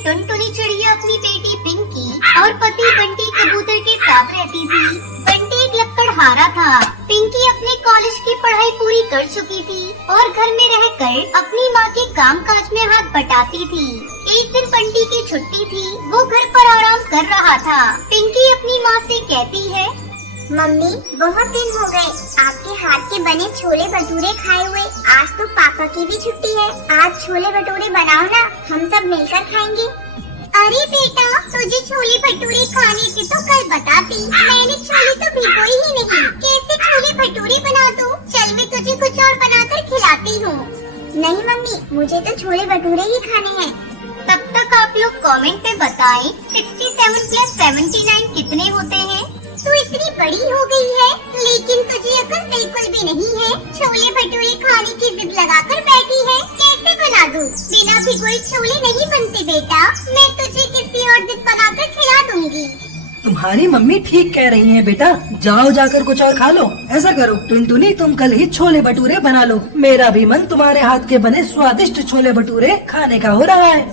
टुनटुनी चिड़िया अपनी बेटी पिंकी और पति बंटी कबूतर के साथ रहती थी। बंटी एक लकड़हारा था। पिंकी अपने कॉलेज की पढ़ाई पूरी कर चुकी थी और घर में रहकर अपनी माँ के कामकाज में हाथ बटाती थी। एक दिन बंटी की छुट्टी थी। वो घर पर आराम कर रहा था। पिंकी अपनी माँ से कहती है, मम्मी, बहुत दिन हो गए आपके हाथ के बने छोले भटूरे खाए हुए। आज तो पापा की भी छुट्टी है। आज छोले भटूरे बनाओ ना, हम सब मिलकर खाएंगे। अरे बेटा, तुझे छोले भटूरे खाने थे तो कल बताती। मैंने छोले तो भिगोए ही नहीं। कैसे छोले भटूरे बना दूं? चल मैं तुझे कुछ और बनाकर खिलाती हूँ। नहीं मम्मी, मुझे तो छोले भटूरे ही खाने हैं। तब तक आप लोग कमेंट में बताएं 67 + 79 कितने होते हैं। तू इतनी बड़ी हो गई है, लेकिन तुझे अकल बिल्कुल भी नहीं है। छोले भटूरे खाने की जिद लगाकर बैठी है। कैसे बना दूं? बिना भिगोए छोले नहीं बनते बेटा। मैं तुझे किसी और दिन बनाकर खिला दूंगी। तुम्हारी मम्मी ठीक कह रही है बेटा, जाओ जाकर कुछ और खा लो। ऐसा करो टुनटुनी, तुम कल ही छोले भटूरे बना लो। मेरा भी मन तुम्हारे हाथ के बने स्वादिष्ट छोले भटूरे खाने का हो रहा है।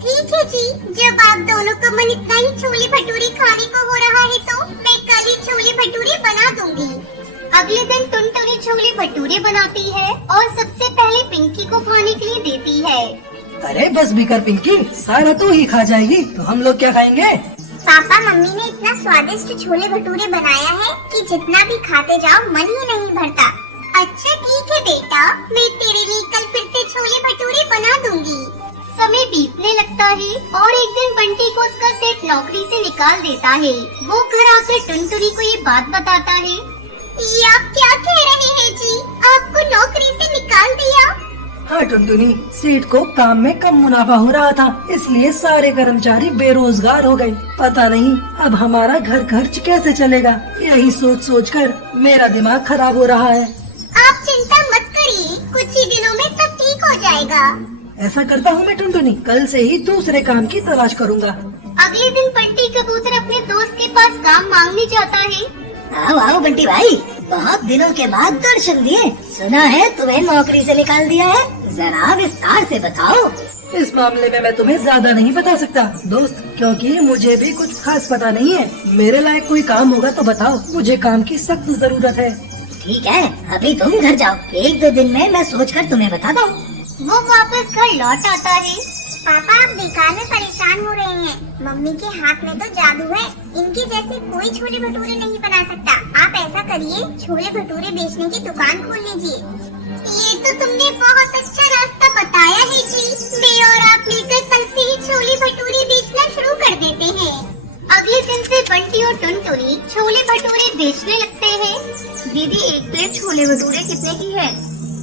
ठीक है जी, जब आप दोनों का मन इतना ही छोले भटूरे खाने को हो रहा है तो मैं कल ही छोले भटूरे बना दूंगी। अगले दिन टुनटुनी छोले भटूरे बनाती है और सबसे पहले पिंकी को खाने के लिए देती है। अरे बस भी कर पिंकी, सारा तू ही खा जाएगी तो हम लोग क्या खाएंगे? पापा मम्मी ने इतना स्वादिष्ट छोले भटूरे बनाया है कि जितना भी खाते जाओ मन ही नहीं भरता। अच्छा ठीक है बेटा, मैं तेरे लिए कल फिर से छोले भटूरे बना दूंगी। समय बीतने लगता है और एक दिन बंटी को उसका सेठ नौकरी से निकाल देता है। वो घर आकर टुनटुनी को ये बात बताता है। ये आप क्या कह रहे हैं जी? आपको नौकरी से निकाल दिया? हाँ टुनटुनी, सेठ को काम में कम मुनाफा हो रहा था, इसलिए सारे कर्मचारी बेरोजगार हो गए। पता नहीं अब हमारा घर खर्च कैसे चलेगा। यही सोच सोच कर मेरा दिमाग खराब हो रहा है। आप चिंता मत करिए, कुछ ही दिनों में सब ठीक हो जाएगा। ऐसा करता हूँ मैं टुनटुनी, कल से ही दूसरे काम की तलाश करूँगा। अगले दिन बंटी कबूतर अपने दोस्त के पास काम मांगने जाता है। आओ आओ बंटी भाई, बहुत दिनों के बाद दर्शन दिए। सुना है तुम्हें नौकरी से निकाल दिया है, जरा विस्तार से बताओ। इस मामले में मैं तुम्हें ज्यादा नहीं बता सकता दोस्त, क्योंकि मुझे भी कुछ खास पता नहीं है। मेरे लायक कोई काम होगा तो बताओ, मुझे काम की सख्त जरूरत है। ठीक है, अभी तुम घर जाओ, 1-2 दिन में मैं सोचकर तुम्हें बताता हूँ। वो वापस घर लौट आता है। पापा आप बेकार में परेशान हो रहे हैं। मम्मी के हाथ में तो जादू है, इनके जैसे कोई छोले भटूरे नहीं बना सकता। आप ऐसा करिए, छोले भटूरे बेचने की दुकान खोल लीजिए। ये तो तुमने बहुत अच्छा रास्ता बताया है जी। मैं और आप मिलकर कल से ही छोले भटूरे बेचना शुरू कर देते हैं। अगले दिन से बंटी और टुनटुनी छोले भटूरे बेचने लगते हैं। दीदी, एक प्लेट छोले भटूरे कितने की है?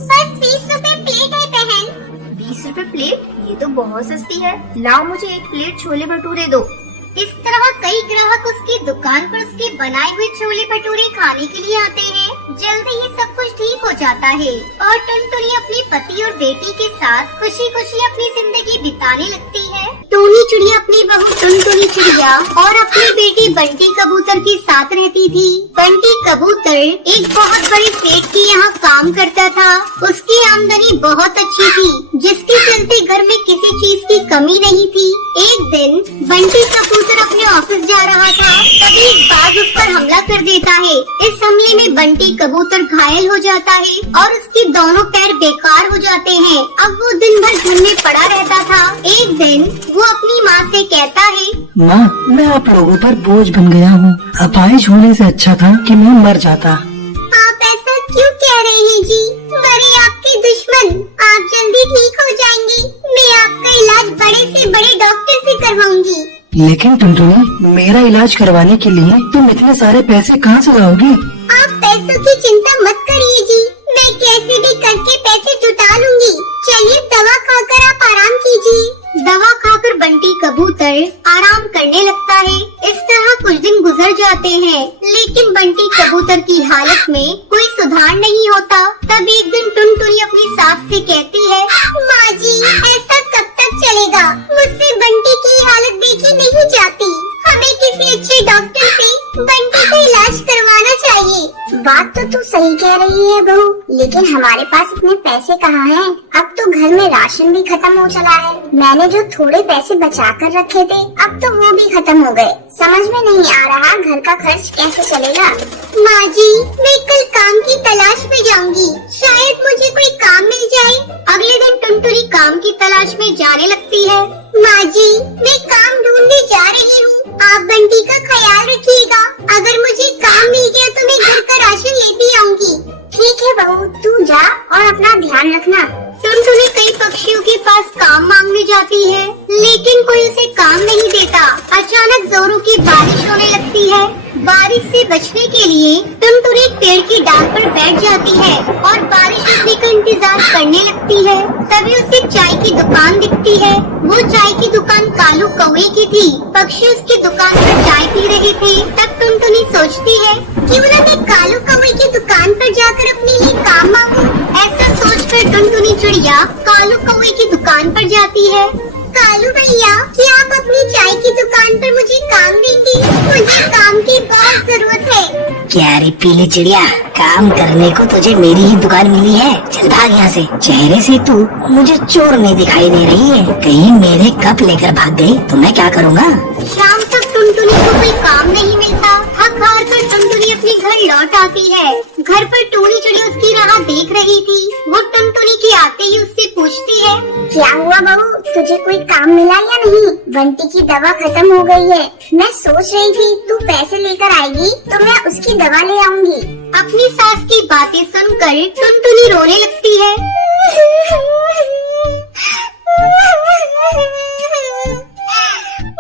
बस 20 रुपए प्लेट है बहन। 20 रुपए प्लेट? ये तो बहुत सस्ती है। लाओ मुझे 1 प्लेट छोले भटूरे दो। इस तरह कई ग्राहक उसकी दुकान पर उसके बनाए हुए छोले भटूरे खाने के लिए आते हैं। जल्दी ही सब कुछ ठीक हो जाता है और टुनटुनी अपने पति और बेटी के साथ खुशी खुशी अपनी जिंदगी बिताने लगती है। टूनी चिड़िया अपनी बहू टुनटुनी चिड़िया और अपनी बेटी बंटी कबूतर के साथ रहती थी। बंटी कबूतर एक बहुत बड़े सेठ के यहाँ काम करता था। उसकी आमदनी बहुत अच्छी थी, जिसके चलते घर में किसी चीज की कमी नहीं थी। एक दिन बंटी कबूतर अपने ऑफिस जा रहा था, तभी एक बाघ उस पर हमला कर देता है। इस हमले में बंटी कबूतर घायल हो जाता है और उसके दोनों पैर बेकार हो जाते हैं। अब वो दिन भर घर में पड़ा रहता था। एक दिन वो अपनी माँ से कहता है, माँ, मैं आप लोगों पर बोझ बन गया हूँ। अपाहिज होने से अच्छा था कि मैं मर जाता। आप ऐसा क्यों कह रहे हैं जी? मरे आपके दुश्मन, आप जल्दी ठीक हो जाएंगे। मैं आपका इलाज बड़े से बड़े डॉक्टर से करवाऊंगी। लेकिन टुनटुनी, मेरा इलाज करवाने के लिए तुम इतने सारे पैसे कहाँ से लाओगी? आप पैसों की चिंता मत करिए जी, मैं कैसे भी करके पैसे जुटा लूंगी। चलिए दवा खाकर आप आराम कीजिए। दवा खाकर बंटी कबूतर आराम करने लगता है। इस तरह कुछ दिन गुजर जाते हैं, लेकिन बंटी कबूतर की हालत में कोई सुधार नहीं होता। तब एक दिन टुनटुनी अपनी सास से कहती है, माँ जी, ऐसा कब तक चलेगा? मुझसे बंटी की हालत देखी नहीं जाती। हमें किसी अच्छे डॉक्टर से बंटी का इलाज करवाना चाहिए। बात तो तू सही कह रही है बहू, लेकिन हमारे पास इतने पैसे कहाँ हैं? अब तो घर में राशन भी खत्म हो चला है। मैंने जो थोड़े पैसे बचा कर रखे थे, अब तो वो भी खत्म हो गए। समझ में नहीं आ रहा घर का खर्च कैसे चलेगा। माँ जी, मैं कल काम की तलाश में जाऊंगी, शायद मुझे कोई काम मिल जाए। अगले दिन टुनटुनी काम की तलाश में जाने लगती है। माँ जी, मैं काम ढूंढने जा रही हूँ, आप बंटी का ख्याल रखिएगा। अगर मुझे काम मिल गया तो मैं घर का राशन लेती आऊंगी। ठीक है बहू, तू जा और अपना ध्यान रखना। टुनटुनी कई पक्षियों के पास काम मांगने जाती है, लेकिन कोई उसे काम नहीं देता। अचानक जोरों की बारिश होने लगती है। बारिश से बचने के लिए टुनटुनी एक पेड़ की डाल पर बैठ जाती है और बारिश रुकने का इंतजार करने लगती है। तभी उसे चाय की दुकान दिखती है। वो चाय की दुकान कालू कौवे की थी। पक्षी उसकी दुकान पर चाय पी रहे थे। तब टुनटुनी सोचती है, क्यों न मैं कालू कौवे की दुकान पर जाकर अपने लिए काम मांगूं। ऐसा सोचकर टुनटुनी चिड़िया कालू कौवे की दुकान पर जाती है। कालू भैया, क्या आप अपनी चाय की दुकान पर मुझे काम देंगे? मुझे काम की बहुत जरूरत है। क्या रे पीली चिड़िया, काम करने को तुझे मेरी ही दुकान मिली है? चल भाग यहाँ से। चेहरे से तू मुझे चोर नहीं दिखाई दे रही है। कहीं मेरे कप लेकर भाग गई तो मैं क्या करूँगा? शाम तक टुनटुनी को कोई काम नहीं मिलता। थक हार कर टुनटुनी अपने घर लौट आती है। घर पर टूनी चिड़िया उसकी राह देख रही थी। वो टुनटुनी के आते ही उससे पूछती है, क्या हुआ बहू, तुझे कोई काम मिला या नहीं? बंटी की दवा खत्म हो गई है। मैं सोच रही थी तू पैसे लेकर आएगी तो मैं उसकी दवा ले आऊंगी। अपनी सास की बातें सुनकर टुनटुनी रोने लगती है।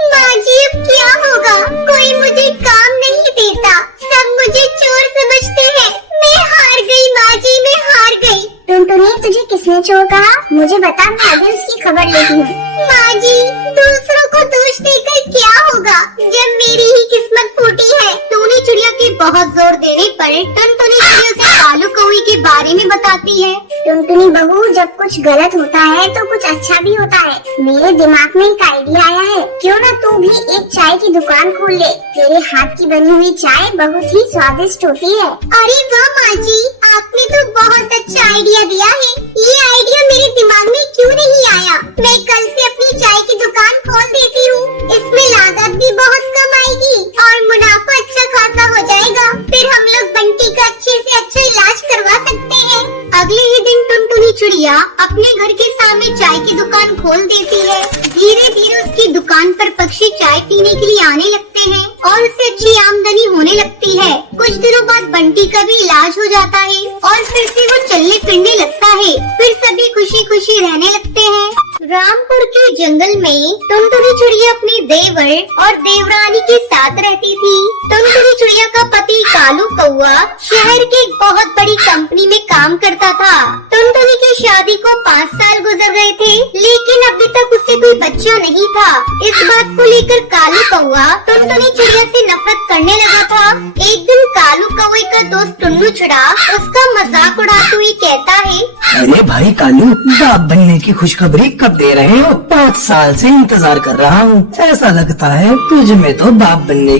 माँ जी, अब क्या होगा? कोई मुझे काम नहीं देता, सब मुझे चोर समझते हैं। मैं हार गई माँ जी, मैं हार गई। टुनटुनी, तुझे किसने चोर कहा? मुझे बता, मैं अभी उसकी खबर लेती हूँ। माँ जी, दूसरों को दोष देकर क्या होगा जब मेरी ही किस्मत फूटी है। टूनी चिड़िया के बहुत जोर देने पर टुनटुनी चिड़िया उसे कालू कौवे के बारे में बताती है। टुनटुनी बहू, जब कुछ गलत होता है तो कुछ अच्छा भी होता है। मेरे दिमाग में एक आइडिया आया है, क्यों ना तू भी एक चाय की दुकान खोल ले। तेरे हाथ की बनी हुई चाय बहुत ही स्वादिष्ट होती है। अरे वाह माँ जी, आपने तो बहुत अच्छा आइडिया दिया है। ये आइडिया मेरे दिमाग में क्यों नहीं आया? मैं कल से अपनी चाय की दुकान खोल देती हूँ। इसमें लागत भी बहुत कम आएगी और मुनाफा अच्छा खासा हो जाएगा। फिर हम लोग बंटी का अच्छे से अच्छा इलाज करवा सकते हैं। अगले ही दिन टुनटुनी चिड़िया अपने घर के सामने चाय की दुकान खोल देती है। धीरे धीरे उसकी दुकान पर पक्षी चाय पीने के लिए आने लगते हैं और उससे अच्छी आमदनी होने लगती है। कुछ दिनों बाद बंटी का भी इलाज हो जाता है और फिर से वो चलने फिरने लगता है। फिर सभी खुशी खुशी रहने लगते हैं। रामपुर के जंगल में टुनटुनी चिड़िया अपने देवर और देवरानी के साथ रहती थी। टुनटुनी चिड़िया का पति कालू कौवा शहर की एक बहुत बड़ी कंपनी में काम करता था। टुनटुनी की शादी को 5 साल गुजर गए थे, लेकिन अभी तक उससे कोई बच्चा नहीं था। इस बात को लेकर कालू कौवा टुनटुनी चिड़िया से नफरत करने लगा था। एक दिन कालू कौवे का दोस्त टुन्नू चिड़ा उसका मजाक उड़ाते हुए कहता है, अरे भाई कालू, बाप बनने की खुशखबरी कब दे रहे हो? 5 साल से इंतजार कर रहा हूँ। ऐसा लगता है तुझ में तो बाप बनने